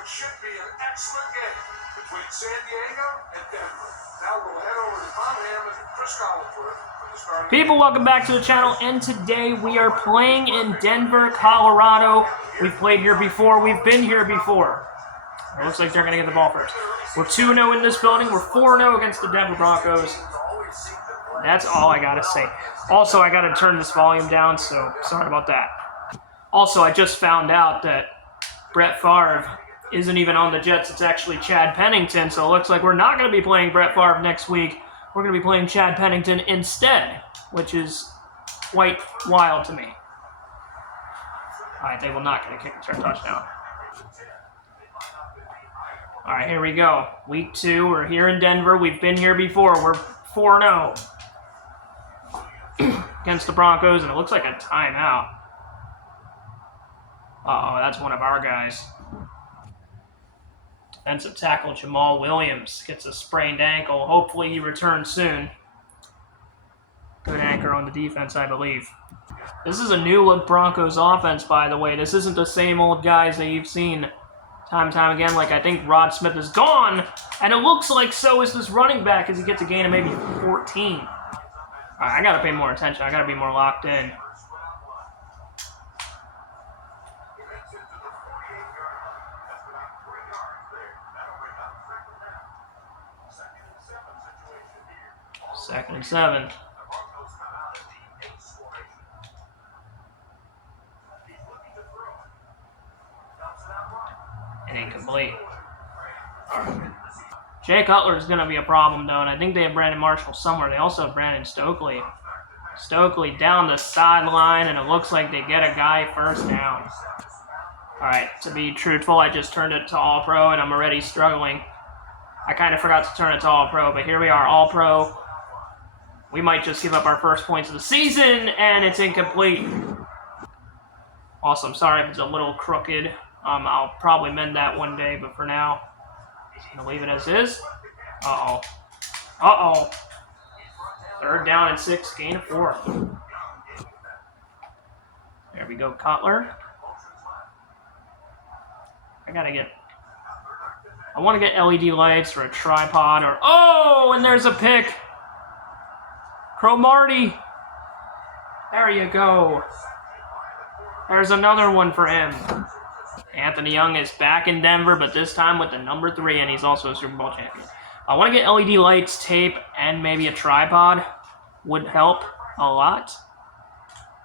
what should be an excellent game between San Diego and Denver. Now we'll head over to Tom Ham and Chris Collinsworth for the starting. People, welcome back to the channel, and today we are playing in Denver, Colorado. We've played here before. We've been here before. It looks like they're going to get the ball first. We're 2-0 in this building. We're 4-0 against the Denver Broncos. That's all I got to say. Also, I got to turn this volume down, so sorry about that. Also, I just found out that Brett Favre isn't even on the Jets. It's actually Chad Pennington, so it looks like we're not going to be playing Brett Favre next week. We're going to be playing Chad Pennington instead, which is quite wild to me. All right, they will not get a kick return touchdown. All right, here we go. Week 2, we're here in Denver. We've been here before. We're 4-0 against the Broncos, and it looks like a timeout. Uh-oh, that's one of our guys. Defensive tackle Jamal Williams gets a sprained ankle. Hopefully he returns soon. Good anchor on the defense, I believe. This is a new-look Broncos offense, by the way. This isn't the same old guys that you've seen time and time again. Like, I think Rod Smith is gone, and it looks like so is this running back as he gets a gain of maybe 14. All right, I got to pay more attention. I got to be more locked in. Second and 7. And incomplete. Right. Jay Cutler is going to be a problem, though, and I think they have Brandon Marshall somewhere. They also have Brandon Stokely. Stokely down the sideline, and it looks like they get a guy first down. All right, to be truthful, I just turned it to All-Pro, and I'm already struggling. I kind of forgot to turn it to All-Pro, but here we are, All-Pro. We might just give up our first points of the season, and it's incomplete. Awesome. Sorry if it's a little crooked. I'll probably mend that one day, but for now, just going to leave it as is. Uh-oh. Uh-oh. 3rd down and 6, gain of 4. There we go, Cutler. I want to get LED lights or a tripod or... Oh, and there's a pick. Cromartie. There you go. There's another one for him. Anthony Young is back in Denver, but this time with the number 3, and he's also a Super Bowl champion. I want to get LED lights, tape, and maybe a tripod. Would help a lot.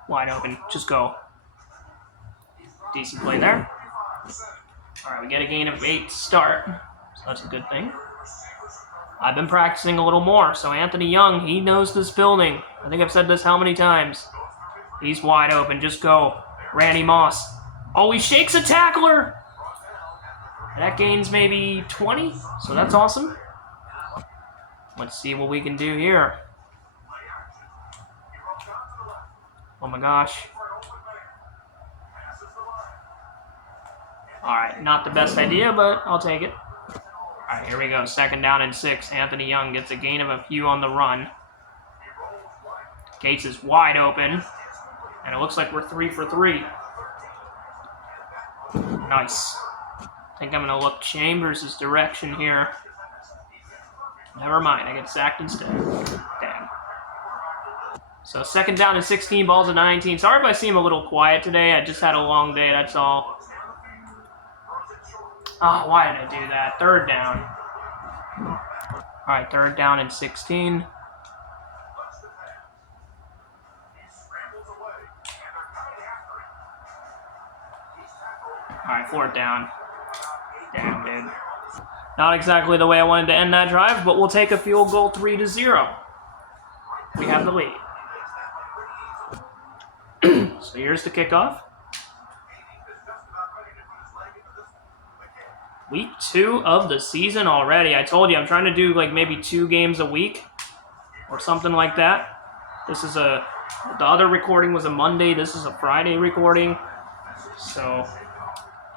Wide open. Just go. Decent play there. All right, we get a gain of 8 to start, so that's a good thing. I've been practicing a little more, so Anthony Young, he knows this building. I think I've said this how many times. He's wide open. Just go. Randy Moss. Oh, he shakes a tackler. That gains maybe 20, so that's awesome. Let's see what we can do here. Oh my gosh. All right, not the best idea, but I'll take it. All right, here we go. 2nd down and 6. Anthony Young gets a gain of a few on the run. Gates is wide open, and it looks like we're 3 for 3. Nice. I think I'm going to look Chambers' direction here. Never mind, I get sacked instead. Damn. So 2nd down and 16, balls at 19. Sorry if I seem a little quiet today. I just had a long day, that's all. Oh, why did I do that? 3rd down. All right, 3rd down and 16. All right, 4th down. Damn, dude. Not exactly the way I wanted to end that drive, but we'll take a field goal 3-0. We have the lead. So here's the kickoff. Week 2 of the season already. I told you, I'm trying to do like maybe 2 games a week or something like that. This is the other recording was a Monday. This is a Friday recording. So,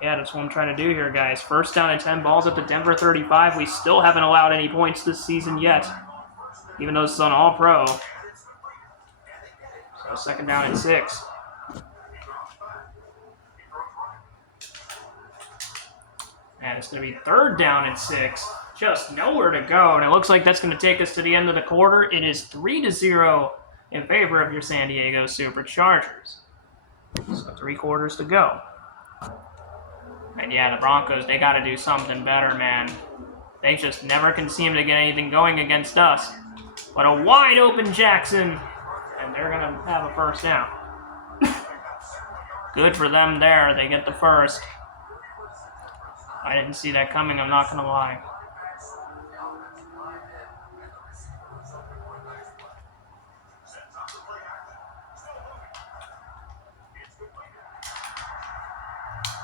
yeah, that's what I'm trying to do here, guys. 1st down and 10, balls at the Denver 35. We still haven't allowed any points this season yet, even though this is on All-Pro. So, 2nd down and 6. And it's going to be 3rd down and 6. Just nowhere to go. And it looks like that's going to take us to the end of the quarter. It is 3-0 in favor of your San Diego Superchargers. So 3 quarters to go. And yeah, the Broncos, they got to do something better, man. They just never can seem to get anything going against us. But a wide open Jackson. And they're going to have a first down. Good for them there. They get the first. I didn't see that coming, I'm not going to lie.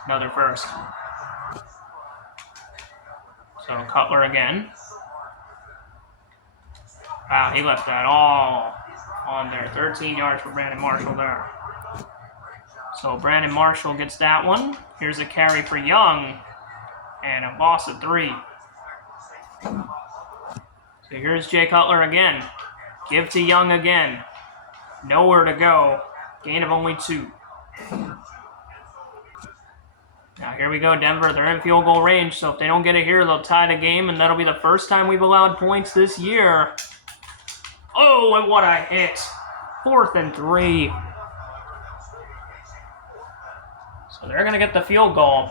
Another first. So Cutler again. Wow, he left that all on there. 13 yards for Brandon Marshall there. So Brandon Marshall gets that one. Here's a carry for Young. And a loss of 3. So here's Jay Cutler again. Give to Young again. Nowhere to go. Gain of only 2. Now here we go, Denver. They're in field goal range, so if they don't get it here, they'll tie the game, and that'll be the first time we've allowed points this year. Oh, and what a hit. 4th and 3. So they're going to get the field goal.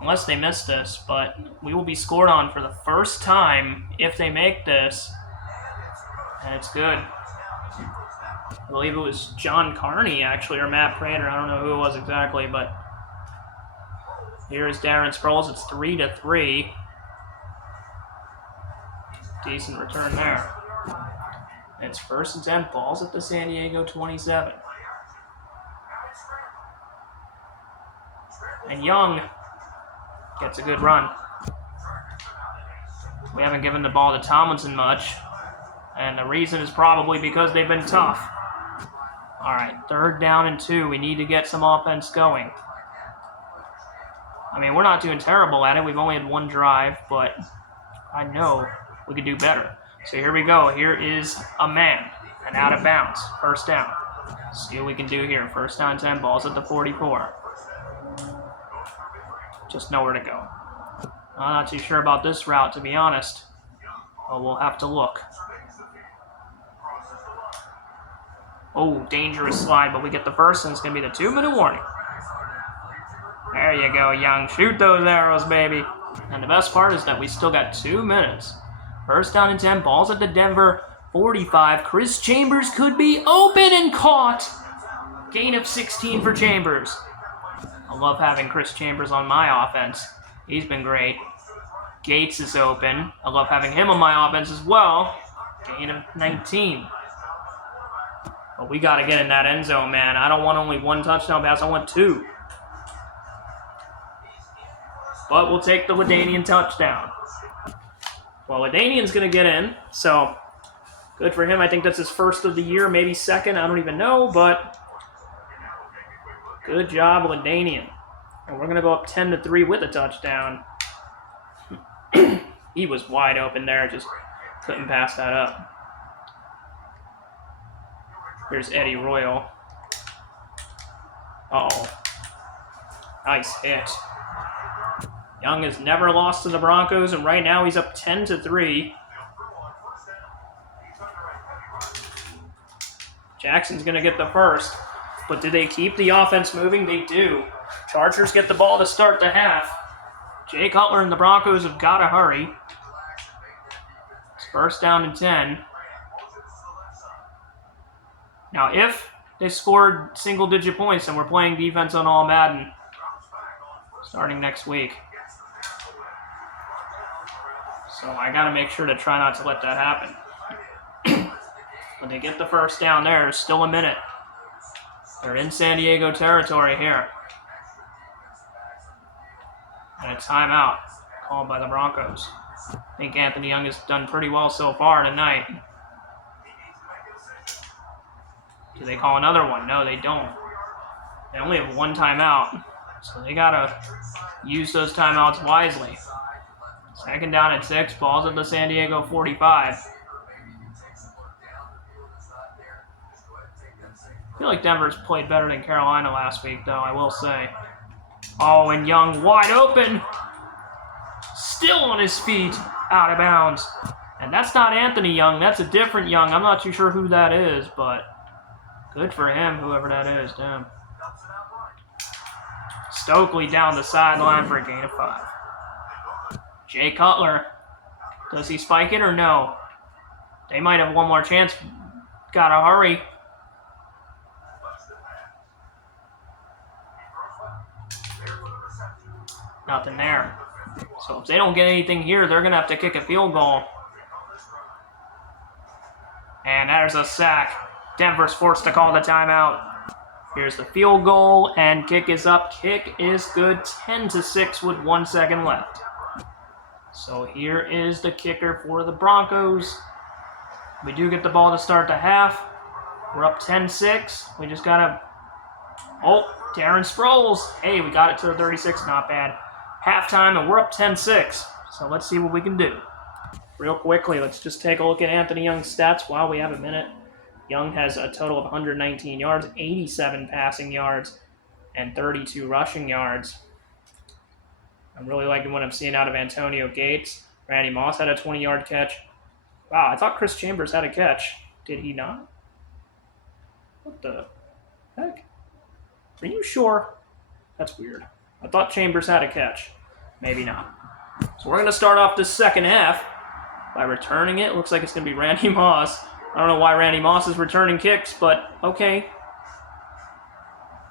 Unless they miss this, but we will be scored on for the first time if they make this. And it's good. I believe it was John Carney, actually, or Matt Prater. I don't know who it was exactly, but here's Darren Sproles. It's 3-3. Decent return there. It's 1st and 10. Balls at the San Diego 27. And Young gets a good run. We haven't given the ball to Tomlinson much, and the reason is probably because they've been tough. All right, 3rd down and 2. We need to get some offense going. I mean, we're not doing terrible at it. We've only had 1 drive, but I know we could do better. So here we go. Here is a man, and out of bounds. 1st down. See what we can do here. 1st down 10. Balls at the 44. Just nowhere to go. I'm not too sure about this route, to be honest. But we'll have to look. Oh, dangerous slide, but we get the first, and it's going to be the 2-minute warning. There you go, Young. Shoot those arrows, baby. And the best part is that we still got 2 minutes. 1st down and 10. Balls at the Denver 45. Chris Chambers could be open and caught. Gain of 16 for Chambers. I love having Chris Chambers on my offense. He's been great. Gates is open. I love having him on my offense as well. Gain of 19. But we got to get in that end zone, man. I don't want only 1 touchdown pass. I want 2. But we'll take the Wadanian touchdown. Well, Wadanian's going to get in, so good for him. I think that's his 1st of the year, maybe 2nd. I don't even know, but good job, Wadanian. And we're going to go up 10-3 with a touchdown. He was wide open there, just couldn't pass that up. Here's Eddie Royal. Uh-oh. Nice hit. Young has never lost to the Broncos, and right now he's up 10-3. Jackson's going to get the first. But do they keep the offense moving? They do. Chargers get the ball to start the half. Jay Cutler and the Broncos have got to hurry. It's 1st down and 10. Now, if they scored single-digit points, then we're playing defense on All Madden starting next week. So I got to make sure to try not to let that happen. When they get the 1st down there, there's still a minute. They're in San Diego territory here. And a timeout called by the Broncos. I think Anthony Young has done pretty well so far tonight. Do they call another one? No, they don't. They only have 1 timeout, so they got to use those timeouts wisely. 2nd down and 6, balls at the San Diego 45. I feel like Denver's played better than Carolina last week, though, I will say. Oh, and Young wide open. Still on his feet, out of bounds. And that's not Anthony Young, that's a different Young. I'm not too sure who that is, but good for him, whoever that is, damn. Stokely down the sideline for a gain of 5. Jay Cutler, does he spike it or no? They might have one more chance. Gotta hurry. Nothing there. So if they don't get anything here, they're going to have to kick a field goal. And there's a sack. Denver's forced to call the timeout. Here's the field goal, and kick is up. Kick is good, 10-6 with 1 second left. So here is the kicker for the Broncos. We do get the ball to start the half. We're up 10-6. We just got to... Oh, Darren Sproles. Hey, we got it to the 36. Not bad. Halftime, and we're up 10-6. So let's see what we can do. Real quickly, let's just take a look at Anthony Young's stats while we have a minute. Young has a total of 119 yards, 87 passing yards, and 32 rushing yards. I'm really liking what I'm seeing out of Antonio Gates. Randy Moss had a 20-yard catch. Wow, I thought Chris Chambers had a catch. Did he not? What the heck? Are you sure? That's weird. I thought Chambers had a catch. Maybe not. So we're going to start off this second half by returning it. Looks like it's going to be Randy Moss. I don't know why Randy Moss is returning kicks, but okay.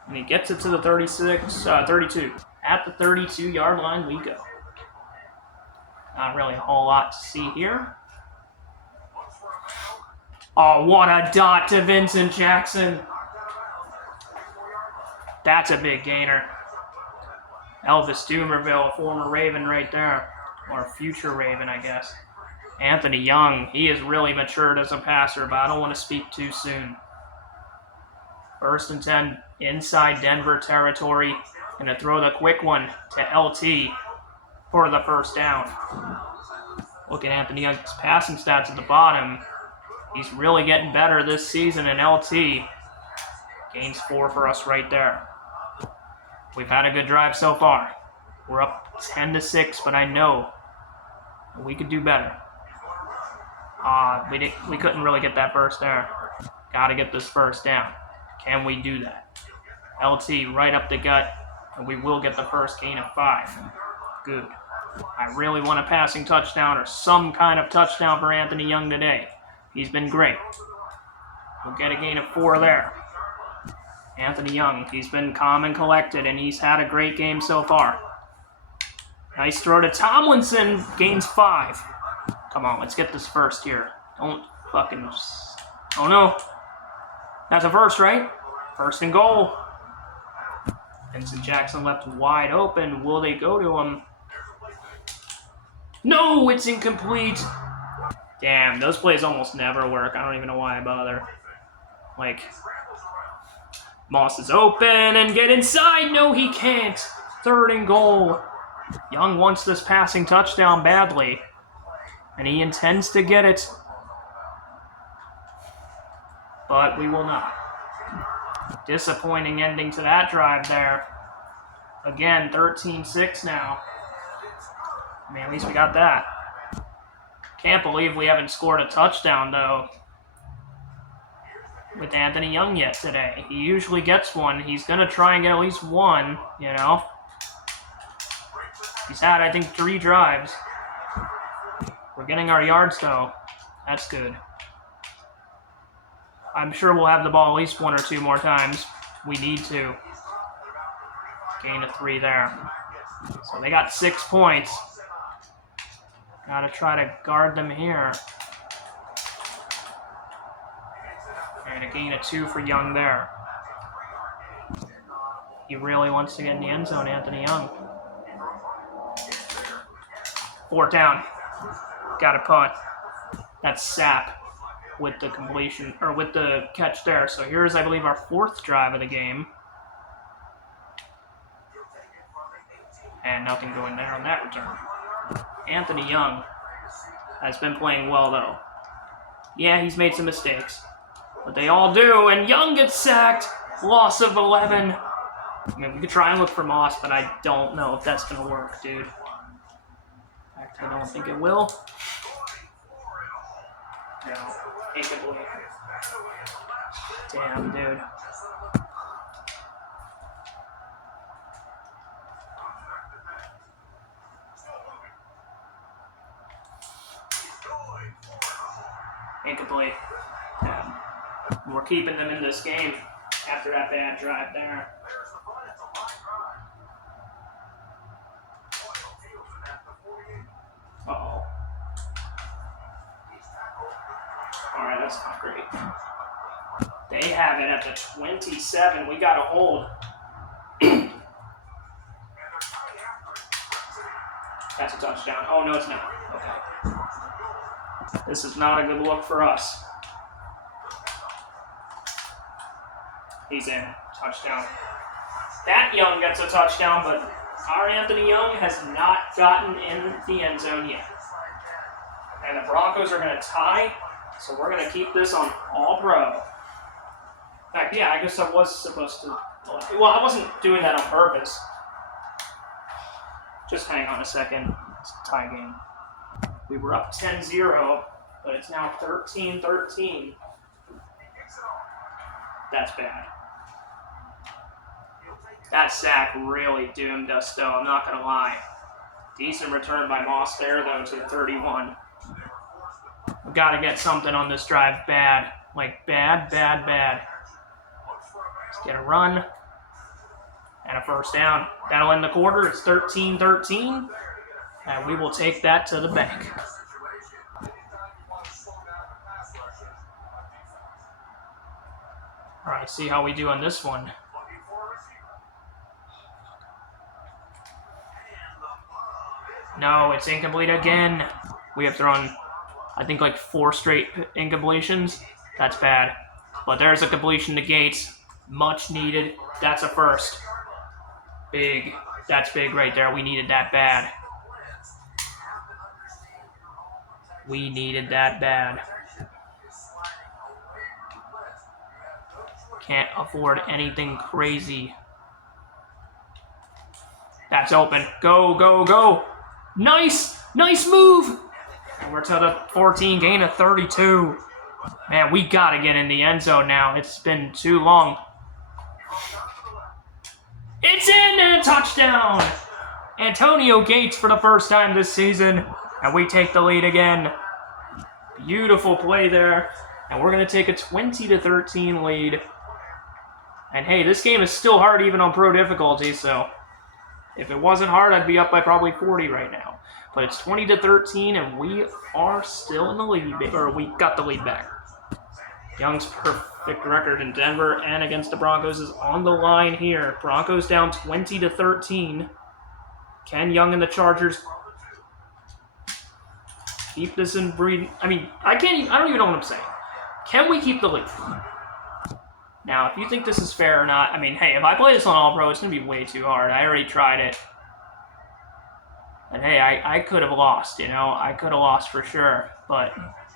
And he gets it to the 32. At the 32-yard line we go. Not really a whole lot to see here. Oh, what a dot to Vincent Jackson. That's a big gainer. Elvis Dumerville, former Raven right there. Or future Raven, I guess. Anthony Young, he has really matured as a passer, but I don't want to speak too soon. 1st and 10, inside Denver territory. Gonna throw the quick one to LT for the first down. Look at Anthony Young's passing stats at the bottom. He's really getting better this season, and LT gains 4 for us right there. We've had a good drive so far. We're up 10-6, but I know we could do better. We couldn't really get that first there. Got to get this first down. Can we do that? LT right up the gut, and we will get the first gain of 5. Good. I really want a passing touchdown or some kind of touchdown for Anthony Young today. He's been great. We'll get a gain of 4 there. Anthony Young, he's been calm and collected, and he's had a great game so far. Nice throw to Tomlinson, gains 5. Come on, let's get this first here. Don't fucking... Oh no. That's a first, right? First and goal. Vincent Jackson left wide open. Will they go to him? No, it's incomplete. Damn, those plays almost never work. I don't even know why I bother. Like, Moss is open and get inside. No, he can't. 3rd and goal. Young wants this passing touchdown badly, and he intends to get it, but we will not. Disappointing ending to that drive there. Again, 13-6 now. I mean, at least we got that. Can't believe we haven't scored a touchdown, though, with Anthony Young yet today. He usually gets one. He's going to try and get at least one, you know. He's had, I think, 3 drives. We're getting our yards, though. That's good. I'm sure we'll have the ball at least 1 or 2 more times. We need to. Gain of 3 there. So they got 6 points. Gotta try to guard them here. And a gain of 2 for Young there. He really wants to get in the end zone, Anthony Young. 4th down. Got a punt. That's Sapp with the completion, or with the catch there. So here's, I believe, our 4th drive of the game. And nothing going there on that return. Anthony Young has been playing well, though. Yeah, he's made some mistakes, but they all do, and Young gets sacked. Loss of 11. I mean, we could try and look for Moss, but I don't know if that's going to work, dude. In fact, I don't think it will. No, incomplete. Damn, dude. Incomplete. Yeah. We're keeping them in this game after that bad drive there. Uh-oh. Alright, that's not great. They have it at the 27. We got to hold. That's a touchdown. Oh, no, it's not. Okay. This is not a good look for us. He's in. Touchdown. That Young gets a touchdown, but our Anthony Young has not gotten in the end zone yet. And the Broncos are going to tie, so we're going to keep this on All-Pro. In fact, yeah, I guess I was supposed to. Well, I wasn't doing that on purpose. Just hang on a second. It's a tie game. We were up 10-0, but it's now 13-13. That's bad. That sack really doomed us, though. I'm not going to lie. Decent return by Moss there, though, to 31. We've got to get something on this drive bad. Like, bad. Let's get a run. And a first down. That'll end the quarter. It's 13-13. And we will take that to the bank. All right, see how we do on this one. No, it's incomplete again. We have thrown, I think, like 4 straight incompletions. That's bad. But there's a completion to Gates. Much needed. That's a first. Big. That's big right there. We needed that bad. We needed that bad. Can't afford anything crazy. That's open. Go. Nice move. And we're to the 14, gain of 32. Man, we got to get in the end zone now. It's been too long. It's in and a touchdown. Antonio Gates for the first time this season. And we take the lead again. Beautiful play there. And we're going to take a 20-13 lead. And hey, this game is still hard even on pro difficulty, so if it wasn't hard, I'd be up by probably 40 right now. But it's 20-13, and we are still in the lead, or we got the lead back. Young's perfect record in Denver and against the Broncos is on the line here. Broncos down 20-13. Can Young and the Chargers keep this in breed? I mean, I don't even know what I'm saying. Can we keep the lead? Now, if you think this is fair or not, I mean, hey, if I play this on All-Pro, it's going to be way too hard. I already tried it. And hey, I could have lost, you know? I could have lost for sure.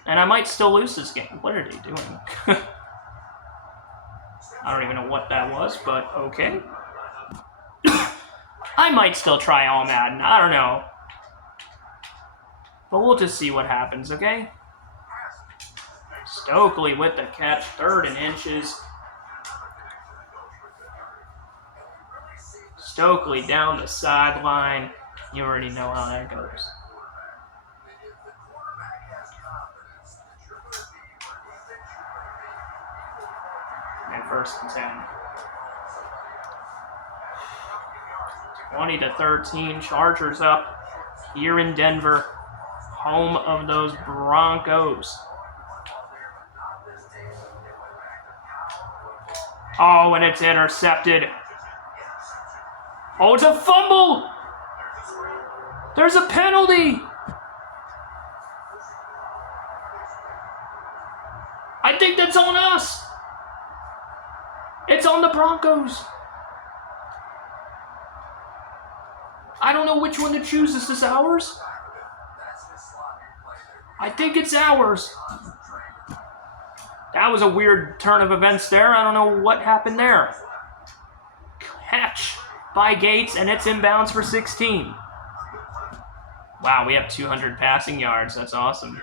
And I might still lose this game. What are they doing? I don't even know what that was, but okay. I might still try All Madden. I don't know. But we'll just see what happens, okay? Stokely with the catch, 3rd and inches. Stokely down the sideline. You already know how that goes. And 1st and 10. 20-13, Chargers up here in Denver, home of those Broncos. Oh, and it's intercepted. Oh, it's a fumble! There's a penalty! I think that's on us! It's on the Broncos! I don't know which one to choose. Is this ours? I think it's ours. That was a weird turn of events there. I don't know what happened there. Catch. by Gates, and it's inbounds for 16. Wow, we have 200 passing yards. That's awesome.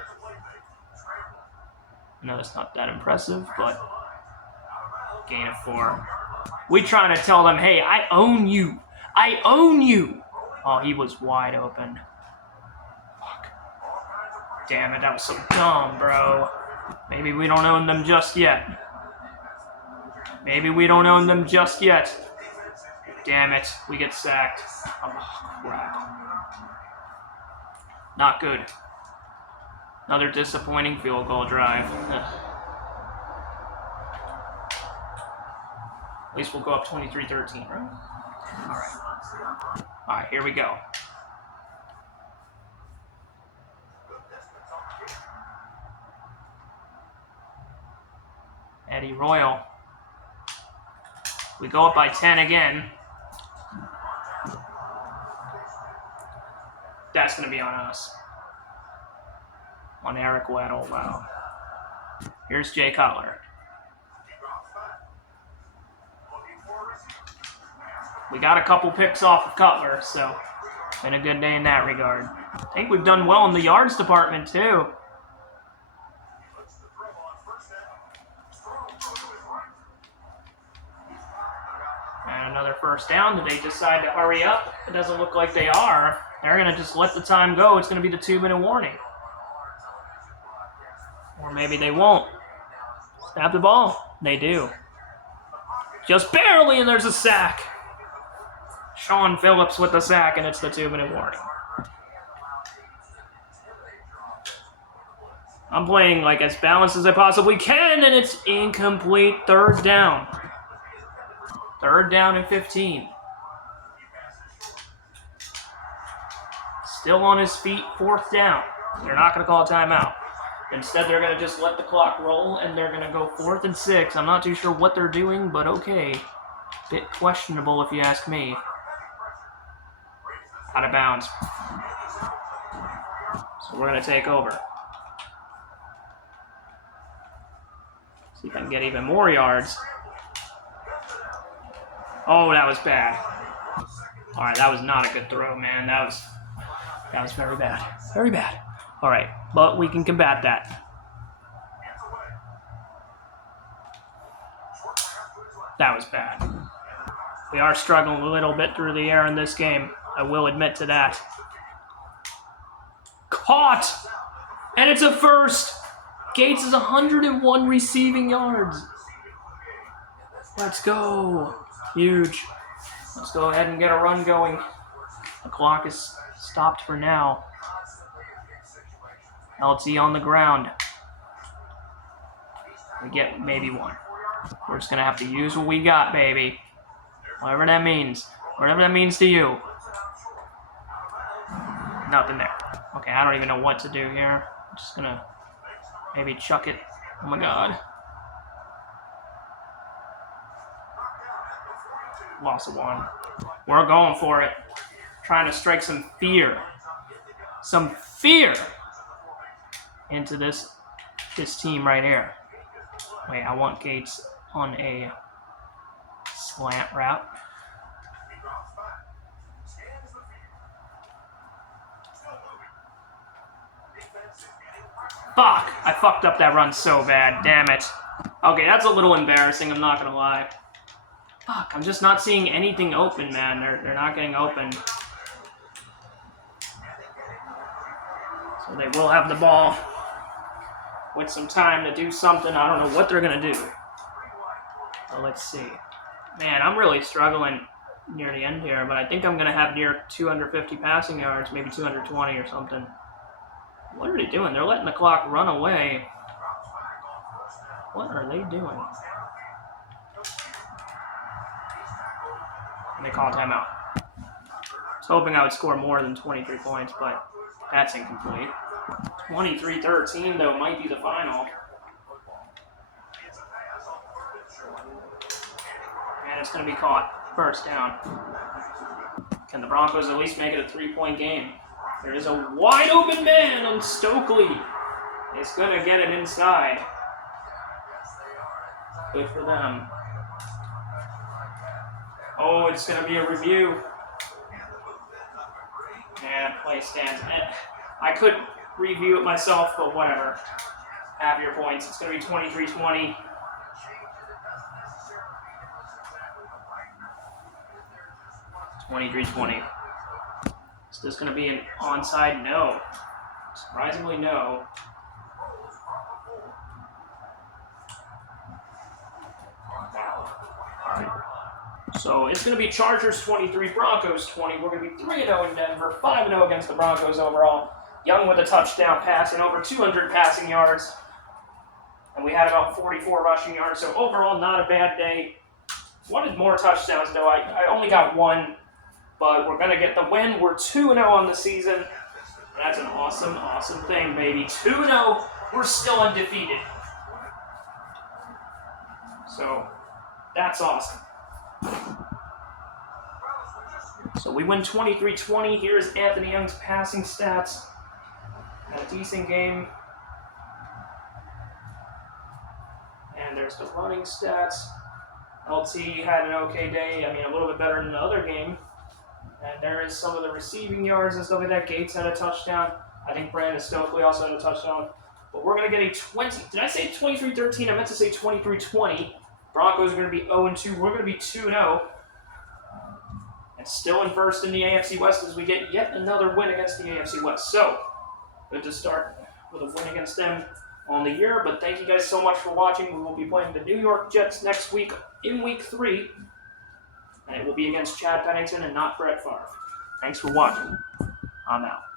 No, it's not that impressive, but gain of 4. We trying to tell them, hey, I own you. I own you. Oh, he was wide open. Fuck. Damn it, that was so dumb, bro. Maybe we don't own them just yet. Maybe we don't own them just yet. Damn it, we get sacked. Oh, crap. Not good. Another disappointing field goal drive. Ugh. At least we'll go up 23-13, right? Alright. Alright, here we go. Eddie Royal. We go up by 10 again. That's going to be on us. On Eric Weddle, wow. Here's Jay Cutler. We got a couple picks off of Cutler, so been a good day in that regard. I think we've done well in the yards department, too. And another first down. Did they decide to hurry up? It doesn't look like they are. They're going to just let the time go. It's going to be the 2-minute warning. Or maybe they won't. Snap the ball. They do. Just barely, and there's a sack. Sean Phillips with the sack, and it's the 2-minute warning. I'm playing like as balanced as I possibly can, and it's incomplete. Third down. Third down and 15. Still on his feet, fourth down. They're not going to call a timeout. Instead, they're going to just let the clock roll, and they're going to go 4th and 6. I'm not too sure what they're doing, but okay. Bit questionable if you ask me. Out of bounds. So we're going to take over. See if I can get even more yards. Oh, that was bad. All right, that was not a good throw, man. That was very bad. Very bad. All right, but we can combat that. That was bad. We are struggling a little bit through the air in this game. I will admit to that. Caught! And it's a first! Gates is 101 receiving yards. Let's go. Huge. Let's go ahead and get a run going. The clock is stopped for now. LT on the ground. We get maybe one. We're just going to have to use what we got, baby. Whatever that means. Whatever that means to you. Nothing there. Okay, I don't even know what to do here. I'm just going to maybe chuck it. Oh my god. Loss of 1. We're going for it. Trying to strike some fear. Some fear into this team right here. Wait, I want Gates on a slant route. Fuck! I fucked up that run so bad. Damn it. Okay, that's a little embarrassing, I'm not gonna lie. Fuck, I'm just not seeing anything open, man. They're not getting open. So they will have the ball with some time to do something. I don't know what they're going to do. So let's see. Man, I'm really struggling near the end here, but I think I'm going to have near 250 passing yards, maybe 220 or something. What are they doing? They're letting the clock run away. What are they doing? And they call timeout. I was hoping I would score more than 23 points, but that's incomplete. 23-13, though, might be the final. And it's going to be caught. First down. Can the Broncos at least make it a 3-point game? There is a wide open man on Stokely. It's going to get it inside. Good for them. Oh, it's going to be a review. And play stands. I could review it myself, but whatever. Have your points. It's going to be 23-20. Is this going to be an onside? No. Surprisingly, no. Wow. All right. So it's going to be Chargers 23, Broncos 20. We're going to be 3-0 in Denver, 5-0 against the Broncos overall. Young with a touchdown pass and over 200 passing yards. And we had about 44 rushing yards, so overall not a bad day. Wanted more touchdowns, though. I only got one, but we're going to get the win. We're 2-0 on the season. That's an awesome, awesome thing, baby. 2-0, we're still undefeated. So, that's awesome. So we win 23-20. Here's Anthony Young's passing stats. Had a decent game. And there's the running stats. LT had an okay day. I mean, a little bit better than the other game. And there is some of the receiving yards and stuff like that. Gates had a touchdown. I think Brandon Stokely also had a touchdown. But we're going to get a 20. Did I say 23-13? I meant to say 23-20. Broncos are going to be 0-2. We're going to be 2-0. And still in first in the AFC West as we get yet another win against the AFC West. So, good to start with a win against them on the year. But thank you guys so much for watching. We will be playing the New York Jets next week in Week 3. And it will be against Chad Pennington and not Brett Favre. Thanks for watching. I'm out.